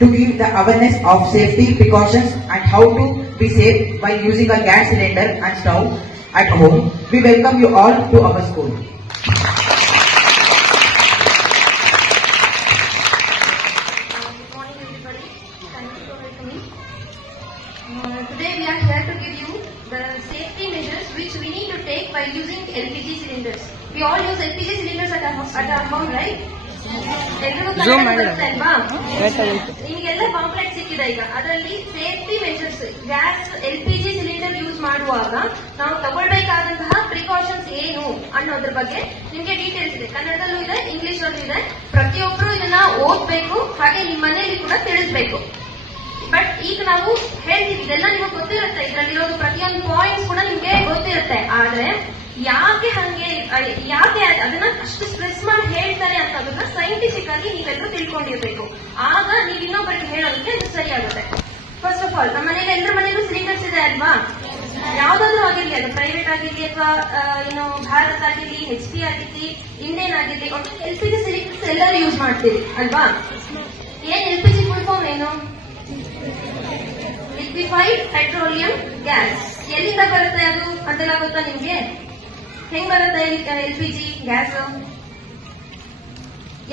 to give the awareness of safety precautions and how to be safe while using a gas cylinder and stove at home. We welcome you all to our school. Good morning everybody. Thank you for welcoming. Today we are here to give you the safety measures which we need to take while using LPG cylinders. We all use LPG cylinders at our home, right? ನಿಮಗೆಲ್ಲ pamphlet ಸಿಕ್ಕಿದೆ ಈಗ. ಅದರಲ್ಲಿ safety measures, gas LPG cylinder use ಮಾಡುವಾಗ ನಾವು ತಗೊಳ್ಬೇಕಾದಂತಹ precautions ಏನು ಅನ್ನೋದ್ರ ಬಗ್ಗೆ ನಿಮ್ಗೆ ಡೀಟೇಲ್ಸ್ ಇದೆ. ಕನ್ನಡದಲ್ಲೂ ಇದೆ, ಇಂಗ್ಲಿಷ್ ಅಲ್ಲೂ ಇದೆ. ಪ್ರತಿಯೊಬ್ಬರು ಇದನ್ನ ಓದ್ಬೇಕು, ಹಾಗೆ ನಿಮ್ಮ ಮನೆಯಲ್ಲಿ ಕೂಡ ತಿಳಿಸ್ಬೇಕು. ಬಟ್ ಈಗ ನಾವು ಹೇಳ್ತೀವಿ, ಇದೆಲ್ಲ ನಿಮಗೆ ಗೊತ್ತಿರುತ್ತೆ, ಇದರಲ್ಲಿರೋದು ಪ್ರತಿಯೊಂದು ಪಾಯಿಂಟ್ಸ್ ಕೂಡ ನಿಮ್ಗೆ ಗೊತ್ತಿರುತ್ತೆ. ಆದ್ರೆ ಯಾಕೆ ಅದನ್ನ ಅಷ್ಟು ಸ್ಟ್ರೆಸ್ ಮಾಡಿ ಹೇಳ್ತಾರೆ ಅಂತ ಅದನ್ನ ಸೈಂಟಿಫಿಕ್ ಆಗಿ ನೀವೆಲ್ಲರೂ ತಿಳ್ಕೊಂಡಿರ್ಬೇಕು. ಆಗ ನೀವು ಇನ್ನೊಬ್ಬರಿಗೆ ಹೇಳೋದಕ್ಕೆ ಸರಿ ಆಗುತ್ತೆ. ಫಸ್ಟ್ ಆಫ್ ಆಲ್, ನಮ್ಮ ಮನೇಲಿ ಎಲ್ಲರ ಮನೇಲೂ ಸಿಲಿಂಡರ್ಸ್ ಇದೆ ಅಲ್ವಾ? ಯಾವ್ದಾದ್ರು ಆಗಿರ್ಲಿ, ಅದು ಪ್ರೈವೇಟ್ ಆಗಿರ್ಲಿ ಅಥವಾ ಏನು ಭಾರತ್ ಆಗಿರ್ಲಿ, HP ಆಗಿರ್ಲಿ, ಇಂಡಿಯನ್ ಆಗಿರ್ಲಿ, LPG ಸಿಲಿಂಡರ್ಸ್ ಎಲ್ಲರೂ ಯೂಸ್ ಮಾಡ್ತೀವಿ ಅಲ್ವಾ? ಏನ್ LPG ಫುಲ್ ಫಾರ್ಮ್ ಏನು? Liquefied petroleum gas. ಎಲ್ಲಿಂದ ಬರುತ್ತೆ ಅದು ಅಂತೆಲ್ಲ ಗೊತ್ತಾ ನಿಮ್ಗೆ? ಹೆಂಗ್ ಬರುತ್ತೆ LPG ಗ್ಯಾಸ್?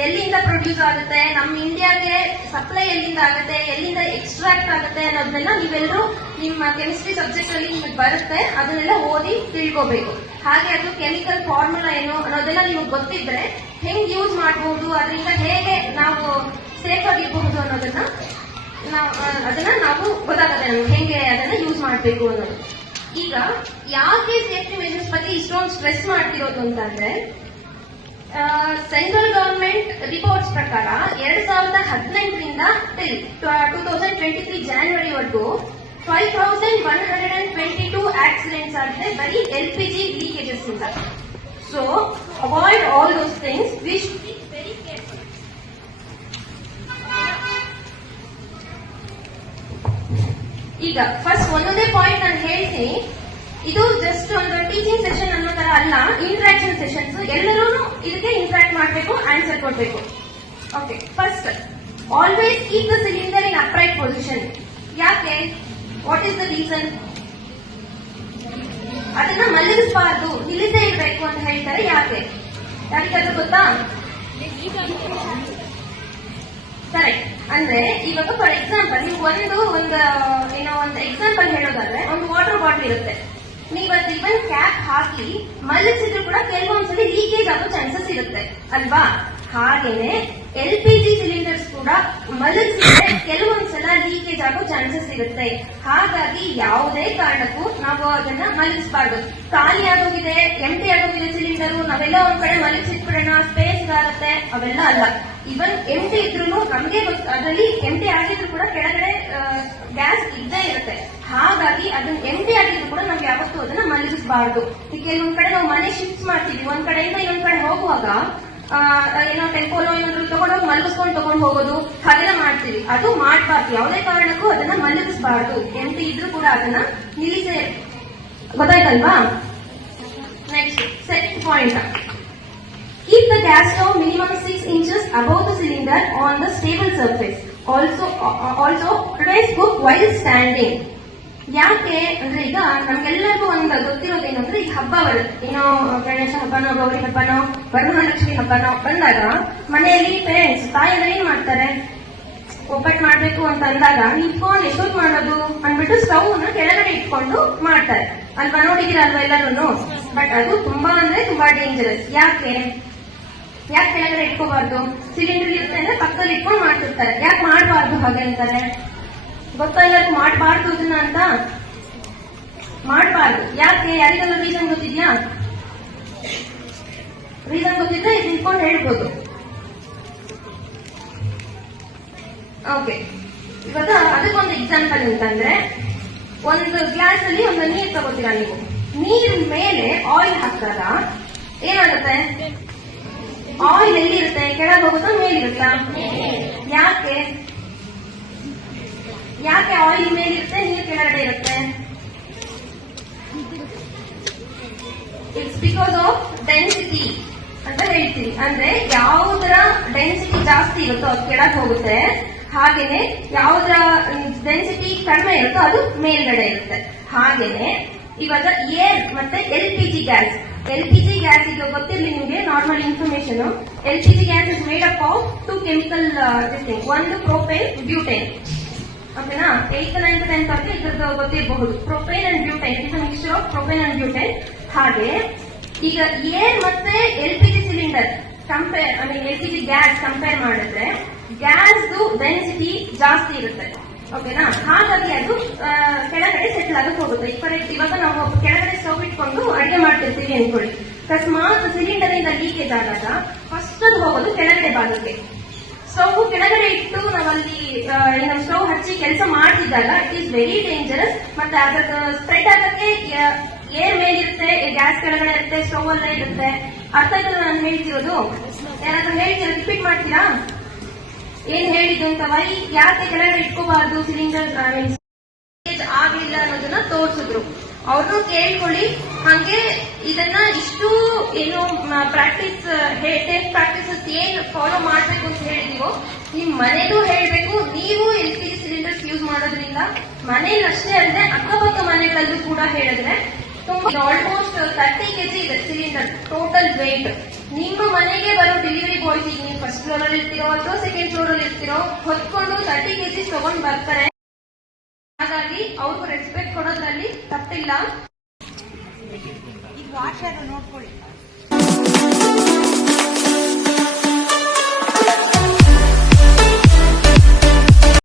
ಎಲ್ಲಿಂದ ಪ್ರೊಡ್ಯೂಸ್ ಆಗುತ್ತೆ, ನಮ್ಮ ಇಂಡಿಯಾಗೆ ಸಪ್ಲೈ ಎಲ್ಲಿಂದ ಆಗುತ್ತೆ, ಎಲ್ಲಿಂದ ಎಕ್ಸ್ಟ್ರಾಕ್ಟ್ ಆಗುತ್ತೆ ಅನ್ನೋದನ್ನೆಲ್ಲ ನೀವೆಲ್ಲರೂ ನಿಮ್ಮ ಕೆಮಿಸ್ಟ್ರಿ ಸಬ್ಜೆಕ್ಟ್ ಅಲ್ಲಿ ನಿಮಗೆ ಬರುತ್ತೆ, ಅದನ್ನೆಲ್ಲ ಓದಿ ತಿಳ್ಕೋಬೇಕು. ಹಾಗೆ ಅದು ಕೆಮಿಕಲ್ ಫಾರ್ಮುಲಾ ಏನು ಅನ್ನೋದೆಲ್ಲ ನಿಮಗೆ ಗೊತ್ತಿದ್ರೆ ಹೆಂಗ್ ಯೂಸ್ ಮಾಡಬಹುದು, ಅದರಿಂದ ಹೇಗೆ ನಾವು ಸೇಫ್ ಆಗಿರಬಹುದು ಅನ್ನೋದನ್ನ ನಾವು ಗೊತ್ತಾಗುತ್ತೆ ನಮ್ಗೆ ಹೆಂಗೆ ಅದನ್ನ ಯೂಸ್ ಮಾಡಬೇಕು ಅನ್ನೋದು. ಈಗ ಯಾಕೆ ಸೇಫ್ಟಿ ಮೆಷರ್ಸ್ ಬಗ್ಗೆ ಇಷ್ಟೊಂದು ಸ್ಟ್ರೆಸ್ ಮಾಡ್ತಿರೋದು ಅಂತಂದ್ರೆ, ಸೆಂಟ್ರಲ್ ಗವರ್ಮೆಂಟ್ ರಿಪೋರ್ಟ್ಸ್ ಪ್ರಕಾರ 2018ರಿಂದ 2023 ಜಾನ್ವರಿವರೆಗೂ 5122 ಆಕ್ಸಿಡೆಂಟ್ಸ್ ಆಗಿದೆ ಬರೀ LPG ಲೀಕೇಜಸ್ ಇಂದ. So avoid all those things. We should be very careful. ಈಗ ಫಸ್ಟ್ ಒಂದೊಂದೇ ಪಾಯಿಂಟ್ ನಾನು ಹೇಳ್ತೀನಿ. ಇದು ಜಸ್ಟ್ ಒಂದು ಟೀಚಿಂಗ್ ಸೆಷನ್ ಅನ್ನೋ ತರ ಅಲ್ಲ, ಇಂಟ್ರಾಕ್ಷನ್ ಸೆಷನ್ಸ್. ಎಲ್ಲರೂ ಇದಕ್ಕೆ ಇಂಟ್ರಾಕ್ಟ್ ಮಾಡಬೇಕು, ಆನ್ಸರ್ ಕೊಡಬೇಕು. Okay, first, always keep the cylinder in upright position. ಯಾಕೆ? What is the reason? ಅದನ್ನ ಮಲಗಿಸಬಾರ್ದು, ನಿಲ್ಲಿಸೇ ಇರಬೇಕು ಅಂತ ಹೇಳ್ತಾರೆ. ಯಾಕೆ? ಯಾರಿಗಾದ್ರೂ ಗೊತ್ತಾ? ಕರೆಕ್ಟ್. ಅಂದ್ರೆ ಇವಾಗ ಫಾರ್ ಎಕ್ಸಾಂಪಲ್ ನೀವು ಒಂದು ಎಕ್ಸಾಂಪಲ್ ಹೇಳೋದಾದ್ರೆ, ಒಂದು ವಾಟರ್ ಬಾಟಲ್ ಇರುತ್ತೆ. ನೀವು ಅದು ಇವನ್ ಕ್ಯಾಪ್ ಹಾಕಿ ಮಲಗಿಸಿದ್ರು ಕೂಡ ಕೆಲವೊಂದ್ಸಲಿ ಲೀಕೇಜ್ ಆಗೋ ಚಾನ್ಸಸ್ ಇರುತ್ತೆ ಅಲ್ವಾ? ಹಾಗೇನೆ LPG ಸಿಲಿಂಡರ್ಸ್ ಕೂಡ ಮಲಗಿಸಿದ್ರೆ ಕೆಲವೊಂದ್ಸಲ ಲೀಕೇಜ್ ಆಗೋ ಚಾನ್ಸಸ್ ಇರುತ್ತೆ. ಹಾಗಾಗಿ ಯಾವುದೇ ಕಾರಣಕ್ಕೂ ನಾವು ಅದನ್ನ ಮಲಗಿಸಬಾರ್ದು. ಖಾಲಿ ಆಗೋಗಿದೆ, ಎಂಟಿ ಆಗೋಗಿದೆ ಸಿಲಿಂಡರ್, ನಾವೆಲ್ಲ ಒಂದ್ ಕಡೆ ಮಲಗಿಸಿಟ್ಬಿಡೋಣ, ಸ್ಪೇಸ್ ಆಗುತ್ತೆ, ಅವೆಲ್ಲ ಅಲ್ಲ. ಇವನ್ ಎಂಟಿ ಇದ್ರು ನಮ್ಗೆ ಅದರಲ್ಲಿ ಎಂಟಿ ಆಗಿದ್ರು ಕೂಡ ಕೆಳಗಡೆ ಗ್ಯಾಸ್ ಇದ್ದೇ ಇರುತ್ತೆ. ಹಾಗಾಗಿ ಅದನ್ನ ಎಂಟಿ ಆಗಿದ್ರು ಕೂಡ ನಾವು ಯಾವತ್ತೂ ಅದನ್ನ ಮಲಗಿಸಬಾರ್ದು. ಕೆಲವೊಂದ್ ಕಡೆ ನಾವು ಮನೆ ಶಿಫ್ಟ್ ಮಾಡ್ತೀವಿ, ಒಂದ್ ಕಡೆಯಿಂದ ಇನ್ನೊಂದ್ ಕಡೆ ಹೋಗುವಾಗ ಏನೋ ಟೆಂಪೋನೋ ಏನಾದ್ರು ತಗೊಂಡೋಗಿ ಮಲಗಿಸ್ಕೊಂಡು ಹೋಗೋದು, ಹಾಗೆಲ್ಲ ಮಾಡ್ತೀವಿ. ಅದು ಮಾಡಬಾರ್ದು. ಯಾವುದೇ ಕಾರಣಕ್ಕೂ ಅದನ್ನ ಮಲಗಿಸಬಾರ್ದು. ಎಂಟಿ ಇದ್ರೂ ಕೂಡ ಅದನ್ನ ನಿಲ್ಲಿಸೇ. ಗೊತ್ತಾಯ್ತಲ್ವಾ? Next, second point. Keep the gas stove minimum 6 inches above the cylinder on the stable surface. Also, today's cook while standing. ಯಾಕೆ ಅಂದ್ರೆ, ಈಗ ನಮ್ಗೆಲ್ಲರಿಗೂ ಒಂದು ಗೊತ್ತಿರೋದೇನಂದ್ರೆ, ಈ ಹಬ್ಬ ಬರುತ್ತೆ, ಏನೋ ಗಣೇಶ ಹಬ್ಬನೋ, ಗೌರಿ ಹಬ್ಬನೋ, ವರಮಹಾಲಕ್ಷ್ಮಿ ಹಬ್ಬನೋ ಬಂದಾಗ ಮನೆಯಲ್ಲಿ ಪೇರೆಂಟ್ಸ್, ತಾಯಿಯಂದ್ರೆ ಏನ್ ಮಾಡ್ತಾರೆ? ಒಬ್ಬಟ್ಟು ಮಾಡ್ಬೇಕು ಅಂತ ಅಂದಾಗ ನಿಂತ್ಕೊಂಡು ಎಷ್ಟೊತ್ತು ಮಾಡೋದು ಅಂದ್ಬಿಟ್ಟು ಸ್ಟವ್ ನ ಕೆಳಗಡೆ ಇಟ್ಕೊಂಡು ಮಾಡ್ತಾರೆ ಅಲ್ವಾ? ನೋಡಿದಿರ ಅಲ್ವಾ ಎಲ್ಲರೂ? ಬಟ್ ಅದು ತುಂಬಾ ಅಂದ್ರೆ ತುಂಬಾ ಡೇಂಜರಸ್. ಯಾಕೆ ಕೆಳಗಡೆ ಇಟ್ಕೋಬಾರ್ದು? ಸಿಲಿಂಡರ್ ಇರುತ್ತೆ ಅಂದ್ರೆ ಪಕ್ಕದಲ್ಲಿ ಇಟ್ಕೊಂಡು ಮಾಡ್ತಿರ್ತಾರೆ. ಯಾಕೆ ಮಾಡಬಾರ್ದು ಹಾಗೆ ಅಂತಾರೆ? ಗೊತ್ತಾ ಎಲ್ಲರಿಗೂ ಮಾಡಬಾರ್ದು ಅದನ್ನ ಅಂತ? ಮಾಡಬಾರ್ದು. ಯಾಕೆ? ಯಾರಿಗೆಲ್ಲ ರೀಸನ್ ಗೊತ್ತಿದ್ಯಾ? ರೀಸನ್ ಗೊತ್ತಿದ್ರೆ ಇದು ಇಟ್ಕೊಂಡು ಹೇಳ್ಬೋದು. ಓಕೆ, ಇವಾಗ ಅದಕ್ಕೊಂದು ಎಕ್ಸಾಂಪಲ್ ಅಂತಂದ್ರೆ, ಒಂದು ಗ್ಲಾಸ್ ಅಲ್ಲಿ ಒಂದು ನೀರು ತಗೋತೀರಾ ನೀವು. ನೀರಿನ ಮೇಲೆ ಆಯಿಲ್ ಹಾಕಿದಾಗ ಏನಾಗುತ್ತೆ? ಆಯಿಲ್ ಎಲ್ಲಿರುತ್ತೆ? ಕೆಳಗೆ ಹೋಗುತ್ತಾ ಮೇಲಿರುತ್ತಾ? ಯಾಕೆ ಆಯಿಲ್ ಮೇಲಿರುತ್ತೆ, ನೀರು ಕೆಳಗಡೆ ಇರುತ್ತೆ? ಇಟ್ಸ್ ಬಿಕಾಸ್ ಆಫ್ ಡೆನ್ಸಿಟಿ ಅಂತ ಹೇಳ್ತೀವಿ. ಅಂದ್ರೆ ಯಾವುದರ ಡೆನ್ಸಿಟಿ ಜಾಸ್ತಿ ಇರುತ್ತೋ ಅದು ಕೆಳಗೆ ಹೋಗುತ್ತೆ, ಹಾಗೇನೆ ಯಾವ್ದ್ರ ಡೆನ್ಸಿಟಿ ಕಡಿಮೆ ಇರುತ್ತೋ ಅದು ಮೇಲ್ಗಡೆ ಇರುತ್ತೆ. ಹಾಗೇನೆ ಇವಾಗ ಏರ್ ಮತ್ತೆ LPG ಗ್ಯಾಸ್. LPG ಗ್ಯಾಸ್ ಈಗ ಗೊತ್ತಿರಲಿ ನಿಮಗೆ normal information. LPG gas is made up of 2 chemical ಒಂದು ಪ್ರೋಪೇನ್, ಬ್ಯೂಟೇನ್. ಓಕೆನಾ? 8th, 9th, 10th ಅವರಿಗೆ ಇದ್ರದ್ದು ಗೊತ್ತಿರಬಹುದು. Propane and butane is mixture of propane and butane. ಹಾಗೆ ಈಗ ಏರ್ ಮತ್ತೆ LPG cylinder compare, LPG gas compare ಮಾಡಿದ್ರೆ ಗ್ಯಾಸ್ದು ಡೆನ್ಸಿಟಿ ಜಾಸ್ತಿ ಇರುತ್ತೆ. ಓಕೆನಾ? ಹಾಗಾಗಿ ಅದು ಕೆಳಗಡೆ ಸೆಟ್ಲ್ ಆಗಕ್ಕೆ ಹೋಗುತ್ತೆ. ಇವಾಗ ನಾವು ಕೆಳಗಡೆ ಸ್ಟವ್ ಇಟ್ಕೊಂಡು ಅಡಿಗೆ ಮಾಡ್ತಿರ್ತೀವಿ ಅನ್ಕೊಳ್ಳಿ. ಅಕಸ್ಮಾತ್ ಸಿಲಿಂಡರ್ ಇಂದ ಲೀಕೇಜ್ ಆದಾಗ ಫಸ್ಟ್ ಅದು ಹೋಗೋದು ಕೆಳಗಡೆ ಭಾಗಕ್ಕೆ. ಸ್ಟವ್ ಕೆಳಗಡೆ ಇಟ್ಟು ನಾವಲ್ಲಿ ಸ್ಟವ್ ಹಚ್ಚಿ ಕೆಲಸ ಮಾಡ್ತಿದ್ದಾಗ ಇಟ್ ಈಸ್ ವೆರಿ ಡೇಂಜರಸ್. ಮತ್ತೆ ಅದ್ರದ್ದು ಸ್ಪ್ರೆಡ್ ಆಗಕ್ಕೆ ಏರ್ ಮೇಲಿರುತ್ತೆ, ಗ್ಯಾಸ್ ಕೆಳಗಡೆ ಇರುತ್ತೆ, ಸ್ಟವ್ ಅಲ್ಲೇ ಇರುತ್ತೆ. ಅರ್ಥ ಆಯ್ತಲ್ಲ ನಾನು ಹೇಳ್ತಿರೋದು? ಯಾರಾದ್ರೂ ಹೇಳ್ತೀರಾ? ರಿಪೀಟ್ ಮಾಡ್ತೀರಾ ಏನ್ ಹೇಳಿದ್ದು ಅಂತ? ಯಾಕೆ ಕೆಳಗಡೆ ಇಟ್ಕೋಬಾರ್ದು ಸಿಲಿಂಡರ್ ಆಗ್ಲಿಲ್ಲ ಅನ್ನೋದನ್ನ ತೋರಿಸಿದ್ರು. ಅವ್ರನ್ನು ಕೇಳ್ಕೊಳ್ಳಿ. ಹಂಗೆ ಇದನ್ನ ಇಷ್ಟು ಏನು ಪ್ರಾಕ್ಟೀಸ್ ಟೆಸ್ಟ್ ಪ್ರಾಕ್ಟೀಸಸ್ ಏನ್ ಫಾಲೋ ಮಾಡ್ಬೇಕು ಅಂತ ಹೇಳಿದೀವೋ ನಿಮ್ ಮನೆಗೂ ಹೇಳ್ಬೇಕು. ನೀವು LPG ಸಿಲಿಂಡರ್ಸ್ ಯೂಸ್ ಮಾಡೋದ್ರಿಂದ ಮನೇಲಿ ಅಷ್ಟೇ ಅಲ್ಲದೆ ಅಕ್ಕಪಕ್ಕ ಮನೆಗಳಲ್ಲೂ ಕೂಡ ಹೇಳಿದ್ರೆ ತುಂಬಾ ಆಲ್ಮೋಸ್ಟ್ 30 kg ಇದೆ ಸಿಲಿಂಡರ್ ಟೋಟಲ್ ವೇಟ್. ನಿಮ್ಮ ಮನೆಗೆ ಬರೋ ಡೆಲಿವರಿ ಬಾಯ್ಸ್, ಈಗ ನೀವು ಫಸ್ಟ್ ಫ್ಲೋರ್ ಅಲ್ಲಿ ಇರ್ತಿರೋ ಅಥವಾ ಸೆಕೆಂಡ್ ಫ್ಲೋರ್ ಅಲ್ಲಿ ಇರ್ತಿರೋ, ಹೊತ್ಕೊಂಡು 30 kg ತಗೊಂಡ್ ಬರ್ತಾರೆ. ಹಾಗಾಗಿ ಅವ್ರಿಗೂ ರೆಸ್ಪೆಕ್ಟ್ ಕೊಡೋದ್ರಲ್ಲಿ ತಪ್ಪಿಲ್ಲ. ಈಗ ವಾಚ್ ನೋಡ್ಕೊಳ್ಳಿ.